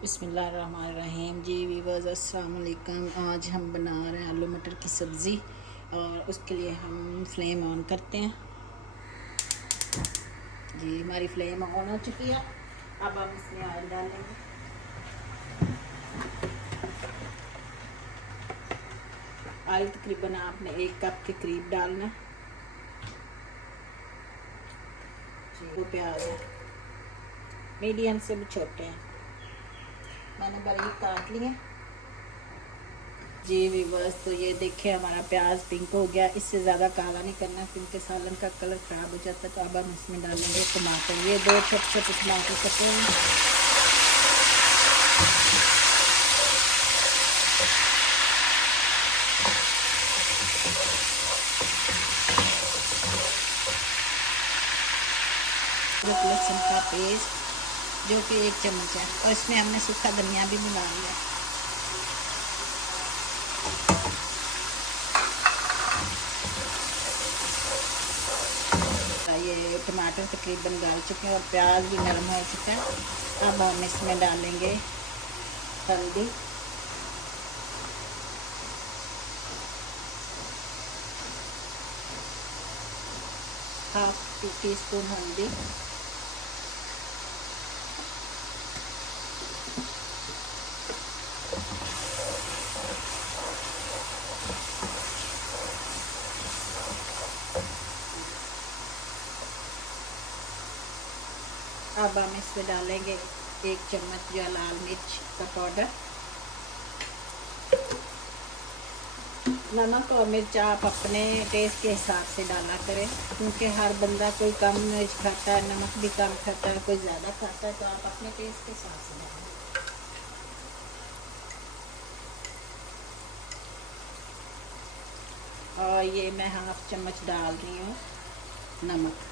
बिस्मिल्लाहिर्रहमानिर्रहीम। जी वीवर्स अस्सलाम वालेकुम। आज हम बना रहे हैं आलू मटर की सब्ज़ी और उसके लिए हम फ्लेम ऑन करते हैं। जी हमारी फ्लेम ऑन हो चुकी है। अब हम इसमें ऑयल डालेंगे। ऑयल तकरीबन आपने 1 कप के करीब डालना। जी वो प्याज है, मीडियम से भी छोटे हैं, मैंने बारीक काट लिए। जी वीवर्स, तो ये देखिए हमारा प्याज पिंक हो गया। इससे ज़्यादा काला नहीं करना क्योंकि सालन का कलर ख़राब हो जाता है। तो अब हम इसमें डालेंगे टमाटर। ये 2 छोटे छोटे टमाटर कटे हैं। लहसुन का पेस्ट जो कि 1 चम्मच है, और इसमें हमने सूखा धनिया भी मिला लिया। ये टमाटर तकरीबन डाल चुके हैं और प्याज भी नरम हो चुका है। अब हम इसमें डालेंगे हल्दी, हाफ टी स्पून हल्दी, अब हम इसमें डालेंगे 1 चम्मच जो लाल मिर्च का पाउडर। नमक और मिर्च आप अपने टेस्ट के हिसाब से डाला करें क्योंकि हर बंदा कोई कम मिर्च खाता है, नमक भी कम खाता है, कोई ज़्यादा खाता है, तो आप अपने टेस्ट के हिसाब से डालें। और ये मैं हाफ चम्मच डाल रही हूँ नमक।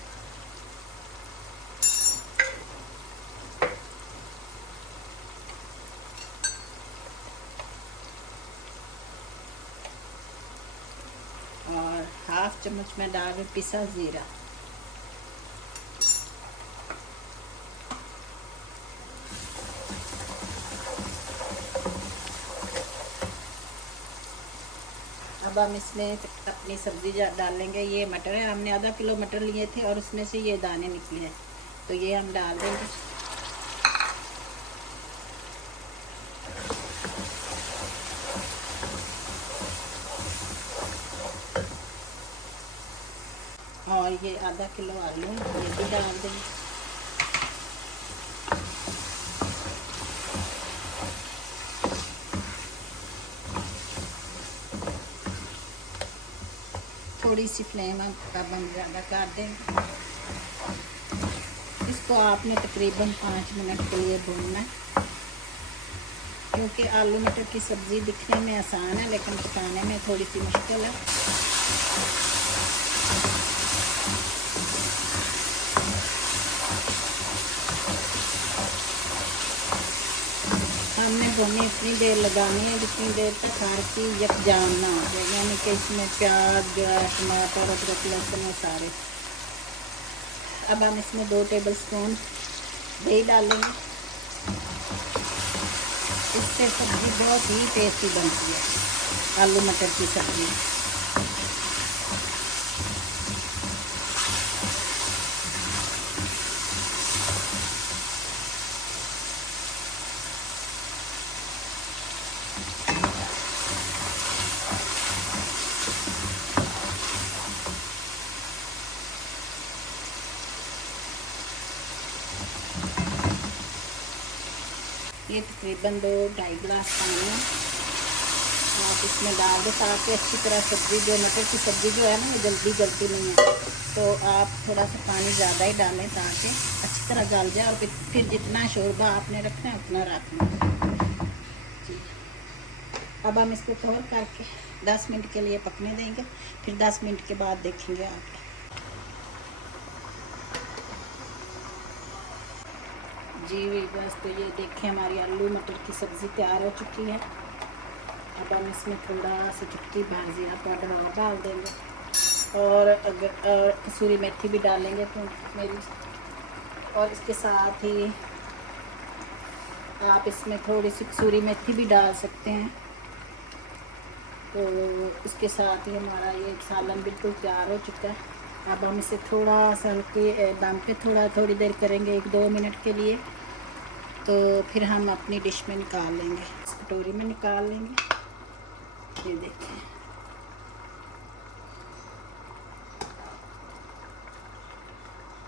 और हाफ चम्मच में डाल रही पिसा ज़ीरा। अब हम इसमें अपनी सब्ज़ी डालेंगे। ये मटर है, हमने आधा किलो मटर लिए थे और उसमें से ये दाने निकले हैं, तो ये हम डाल देंगे। और ये आधा किलो आलू ये भी डाल देंगे। थोड़ी सी फ्लेम अब हम ज़्यादा कर देंगे। इसको आपने तकरीबन 5 मिनट के लिए भूनना है क्योंकि आलू मटर की सब्ज़ी दिखने में आसान है लेकिन पकाने में थोड़ी सी मुश्किल है। हमने भुनी इतनी देर लगानी है जितनी देर तक हर चीज़ यकजान ना हो जाए, यानी कि इसमें प्याज जो है, टमाटर, अदरक, लहसुन सारे। अब हम इसमें 2 टेबल स्पून दही डालेंगे। इससे सब्ज़ी बहुत ही टेस्टी बनती है, आलू मटर की सब्ज़ी। ये तकरीबन 2-2.5 गिलास पानी है, आप इसमें डाल दें ताकि अच्छी तरह सब्ज़ी जो मटर की सब्ज़ी जो है ना वो जल्दी गलती नहीं है। तो आप थोड़ा सा पानी ज़्यादा ही डालें ताकि अच्छी तरह गल जाए। और फिर जितना शोरबा आपने रखना है उतना रखना। जी अब हम इसको कवर करके 10 मिनट के लिए पकने देंगे, फिर 10 मिनट के बाद देखेंगे आप। जी बस, तो ये देखें हमारी आलू मटर की सब्ज़ी तैयार हो चुकी है। अब हम इसमें थोड़ा सा चुटकी भर जीरा पाउडर और डाल देंगे और अगर कसूरी मेथी भी डालेंगे तो मेरी, और इसके साथ ही आप इसमें थोड़ी सी कसूरी मेथी भी डाल सकते हैं। तो इसके साथ ही हमारा ये सालन बिल्कुल तैयार हो चुका है। अब हम इसे थोड़ा सा हल्के दम पे थोड़ी देर करेंगे, 1-2 मिनट के लिए। तो फिर हम अपनी डिश में निकाल लेंगे, इस कटोरी में निकाल लेंगे। ये देखें,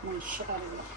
माशाअल्लाह।